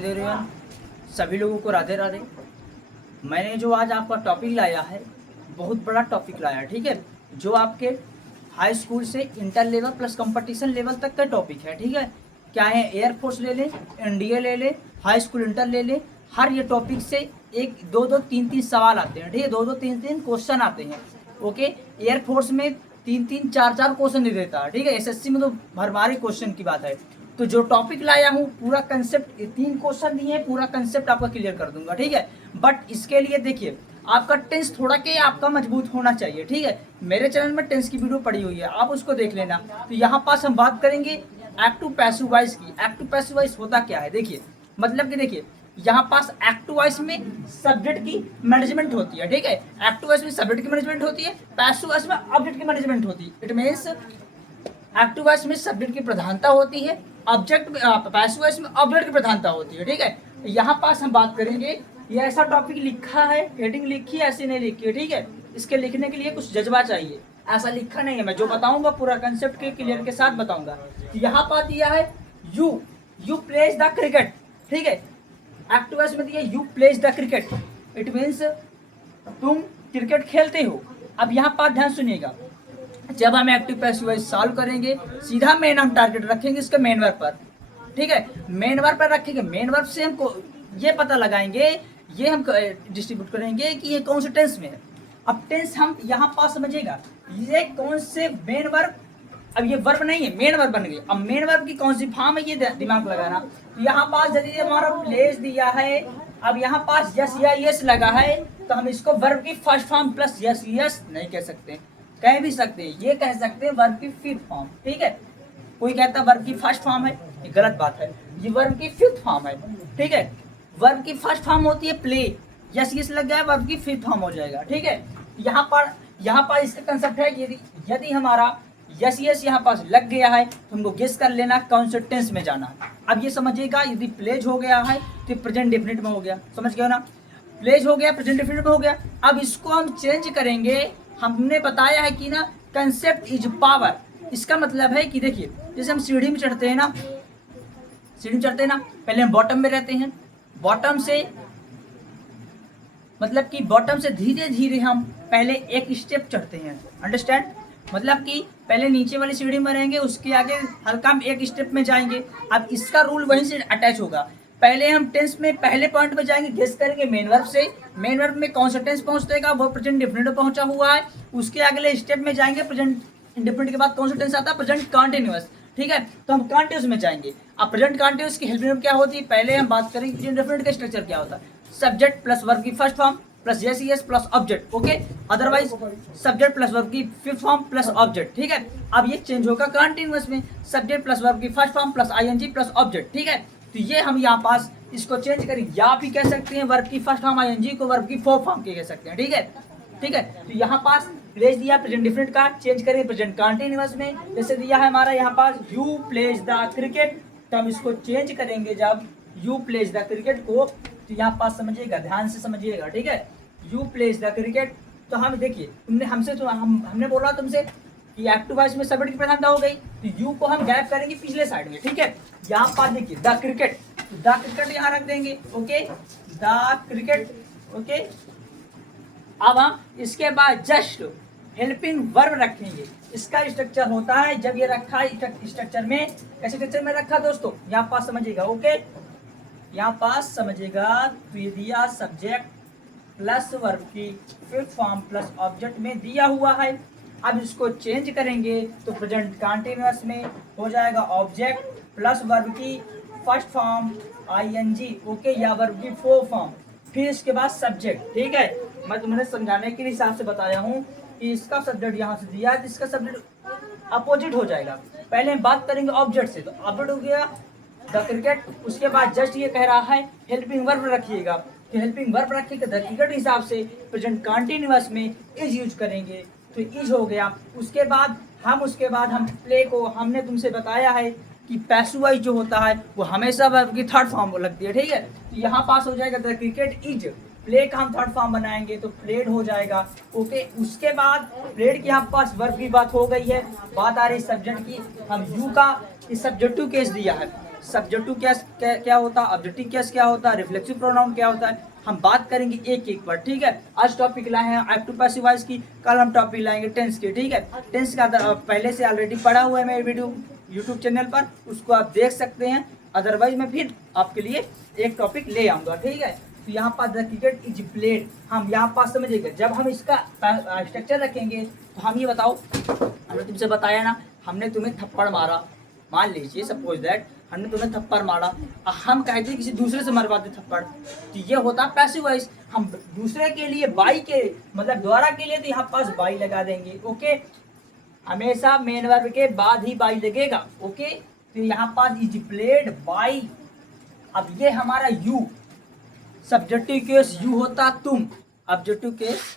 दे रहे हैं सभी लोगों को राधे राधे। मैंने जो आज आपका टॉपिक लाया है बहुत बड़ा टॉपिक लाया है, ठीक है। जो आपके हाई स्कूल से inter level plus competition level तक का टॉपिक है, ठीक है। क्या है, एयरफोर्स ले लें, एनडीए ले लें, हाई स्कूल इंटर ले लें, हर ये टॉपिक से एक दो दो तीन तीन सवाल आते हैं, ठीक है। दो दो तीन तीन क्वेश्चन आते हैं, ओके। एयरफोर्स में तीन तीन चार चार क्वेश्चन दे देता है, ठीक है। एसएससी में तो भरमारी क्वेश्चन की बात है। तो जो टॉपिक लाया हूँ पूरा कंसेप्ट, 3 क्वेश्चन दिए हैं, पूरा कंसेप्ट आपका क्लियर कर दूंगा, ठीक है। बट इसके लिए देखिए आपका टेंस थोड़ा के आपका मजबूत होना चाहिए, ठीक है। मेरे चैनल में टेंस की वीडियो पड़ी हुई है, आप उसको देख लेना। तो यहाँ पास हम बात करेंगे एक्टिव पैसिव वॉइस की। एक्टिव पैसिव वॉइस होता क्या है, देखिए मतलब कि देखिए यहाँ पास एक्टिव वॉइस में सब्जेक्ट की मैनेजमेंट होती है, ठीक है। एक्टिव वॉइस में सब्जेक्ट की मैनेजमेंट होती है, पैसिव वॉइस में ऑब्जेक्ट की मैनेजमेंट होती है। इट मीन्स एक्टिव वॉइस में सब्जेक्ट की प्रधानता होती है, ऑब्जेक्ट में पैसिव वॉइस में ऑब्जेक्ट की प्रधानता होती है, ठीक है। यहाँ पास हम बात करेंगे, ये ऐसा टॉपिक लिखा है, हेडिंग लिखी है, ऐसी नहीं लिखी है, ठीक है। इसके लिखने के लिए कुछ जज्बा चाहिए, ऐसा लिखा नहीं है। मैं जो बताऊंगा पूरा कंसेप्ट के क्लियर के साथ बताऊंगा। तो यहाँ पर दिया है यू प्लेज द क्रिकेट, ठीक है। एक्टिव वॉइस में दिया you plays the cricket, it means तुम क्रिकेट खेलते हो। अब यहाँ पर ध्यान सुनिएगा, जब हम एक्टिव पैसिव वॉइस सॉल्व करेंगे सीधा मेन हम टारगेट रखेंगे इसके मेन वर्ब पर, ठीक है। मेन वर्ब पर रखेंगे, मेन वर्ब से हमको ये पता लगाएंगे, ये हम डिस्ट्रीब्यूट करेंगे कि ये कौन से टेंस में है। अब टेंस हम यहाँ पास समझिएगा, ये कौन से मेन वर्ब, अब ये वर्ब नहीं है, मेन वर्ब बन गई। अब मेन वर्ब की कौन सी फॉर्म है ये दिमाग लगाना। तो यहाँ पास यदि हमारा प्लेस दिया है, अब यहाँ पास यस या यस लगा है, तो हम इसको वर्ब की first form plus S yes नहीं कह सकते, कह भी सकते हैं, ये कह सकते हैं वर्ब की फिफ्थ फॉर्म, ठीक है। कोई कहता है वर्ब की फर्स्ट फॉर्म है, ये गलत बात है, ये वर्ब की फिफ्थ फॉर्म है, ठीक है। वर्ब की फर्स्ट फॉर्म होती है प्ले, यस यस लग गया वर्ब की फिफ्थ फॉर्म हो जाएगा, ठीक है। यहाँ पर इसका कंसेप्ट है, यदि हमारा यस यस यहाँ पास लग गया है तो हमको गेस कर लेना कौन से टेंस में जाना। अब ये समझिएगा, यदि प्लेज हो गया है तो प्रेजेंट डेफिनिट में हो गया, समझ गए ना। प्लेज हो गया, प्रेजेंट डेफिनिट में हो गया। अब इसको हम चेंज करेंगे, हमने बताया है कि ना कंसेप्ट इज पावर। इसका मतलब है कि देखिए जैसे हम सीढ़ी में चढ़ते हैं ना, सीढ़ी में चढ़ते हैं ना, पहले हम बॉटम में रहते हैं, बॉटम से मतलब कि बॉटम से धीरे धीरे हम पहले एक स्टेप चढ़ते हैं, अंडरस्टैंड। मतलब कि पहले नीचे वाली सीढ़ी में रहेंगे, उसके आगे हल्का हम एक स्टेप में जाएंगे। अब इसका रूल वहीं से अटैच होगा। पहले हम टेंस में पहले पॉइंट में जाएंगे, गेस करेंगे मेन वर्ब से, मेन वर्ब में कौन सा टेंस पहुंचेगा, वो प्रेजेंट डेफिनिट में पहुंचा हुआ है। उसके अगले स्टेप में जाएंगे, प्रेजेंट इंडेफिनिट के बाद कौन सा टेंस आता है, प्रेजेंट कंटीन्यूअस, ठीक है। तो हम कंटीन्यूअस में जाएंगे। अब प्रेजेंट कंटीन्यूअस की हेल्प में क्या होती है, पहले हम बात करेंगे प्रेजेंट डेफिनिट का स्ट्रक्चर क्या होता है, सब्जेक्ट प्लस वर्ब की first form plus S S plus object, okay. Otherwise subject plus verb की फिफ्थ फॉर्म प्लस ऑब्जेक्ट, ठीक है। अब ये चेंज होगा कंटीन्यूअस में, सब्जेक्ट प्लस वर्ब की first form plus ING plus object, ठीक है। तो ये हम यहाँ पास इसको चेंज करें, या भी कह सकते हैं वर्ब की फर्स्ट फॉर्म आईएनजी को वर्ब की फोर्थ फॉर्म के कह सकते हैं, ठीक है, ठीक है। तो यहाँ पास प्लेस दिया प्रेजेंट डिफरेंट का, चेंज करें प्रेजेंट कंटीन्यूअस में। जैसे दिया है हमारा यहाँ पास यू प्लेज द क्रिकेट, तो हम इसको चेंज करेंगे जब यू प्लेज द क्रिकेट को, तो यहाँ पास समझिएगा, ध्यान से समझिएगा, ठीक है। यू प्लेज द क्रिकेट, तो हम देखिए तुमने हमसे तो हमने बोला तुमसे कि एक्टिव वॉइस में सब्जेक्ट की प्रधानता हो गई, तो यू को हम गैप करेंगे पिछले साइड में, ठीक है। यहाँ पास देखिए द क्रिकेट, द क्रिकेट यहाँ रख देंगे, ओके, द क्रिकेट, ओके। अब हम इसके बाद जस्ट हेल्पिंग वर्ब रखेंगे। इसका स्ट्रक्चर होता है, जब ये रखा है स्ट्रक्चर में, कैसे स्ट्रक्चर में रखा दोस्तों, यहाँ पास समझिएगा, ओके, यहाँ पास समझिएगा। तो ये दिया सब्जेक्ट प्लस वर्ब की फिफ्थ फॉर्म प्लस ऑब्जेक्ट में दिया हुआ है। अब इसको चेंज करेंगे तो प्रेजेंट कंटीन्यूअस में हो जाएगा ऑब्जेक्ट प्लस वर्ब की फर्स्ट फॉर्म आईएनजी, ओके, या वर्ब की फोर्थ फॉर्म, फिर इसके बाद सब्जेक्ट, ठीक है। मैं तुम्हें समझाने के हिसाब से बताया हूँ कि इसका सब्जेक्ट यहाँ से दिया है, इसका सब्जेक्ट अपोजिट हो जाएगा। पहले हम बात करेंगे ऑब्जेक्ट से, तो ऑब्जेक्ट हो गया द क्रिकेट, उसके बाद जस्ट ये कह रहा है हेल्पिंग वर्ब रखिएगा, तो हेल्पिंग वर्ब रखिएगा द क्रिकेट हिसाब से प्रेजेंट कंटीन्यूअस में इज यूज करेंगे, तो इज हो गया। उसके बाद हम प्ले को, हमने तुमसे बताया है कि पैसिव वॉइस जो होता है वो हमेशा वर्ब की थर्ड फॉर्म लगती है, ठीक है। तो यहाँ पास हो जाएगा द क्रिकेट इज, प्ले का हम थर्ड फॉर्म बनाएंगे तो प्लेड हो जाएगा, ओके। उसके बाद प्लेड की यहाँ पास वर्ब की बात हो गई है, बात आ रही सब्जेक्ट की, हम यू का इस सब्जेक्टिव केस दिया है, सब्जेक्टिव केस क्या होता है, ऑब्जेक्टिव केस क्या होता है, रिफ्लेक्सिव प्रोनाउन क्या होता है, हम बात करेंगे एक एक पर, ठीक है। आज टॉपिक लाए हैं एक्टिव पैसिव वॉइस की, कल हम टॉपिक लाएंगे टेंस की, ठीक है। टेंस का पहले से ऑलरेडी पढ़ा हुआ है मेरे वीडियो यूट्यूब चैनल पर, उसको आप देख सकते हैं। अदरवाइज मैं फिर आपके लिए एक टॉपिक ले आऊँगा, ठीक है। तो यहाँ पास द क्रिकेट इज प्लेड, हम यहाँ पास समझिएगा, जब हम इसका स्ट्रक्चर रखेंगे तो हम ये बताओ, हमने तुमसे बताया ना, हमने तुम्हें थप्पड़ मारा, मान लीजिए सपोज दैट हमने तुम्हें थप्पड़ मारा, हम कहते हैं किसी दूसरे से मरवाते थप्पड़, तो ये होता है पैसिव वॉइस। हम दूसरे के लिए बाई के मतलब द्वारा के लिए तो यहाँ पास बाई लगा देंगे, ओके। हमेशा मेन वर्ब के बाद ही बाई लगेगा, ओके। तो यहाँ पास इज प्लेड बाई, अब ये हमारा यू, सब्जेक्टिव केस यू होता तुम, ऑब्जेक्टिव केस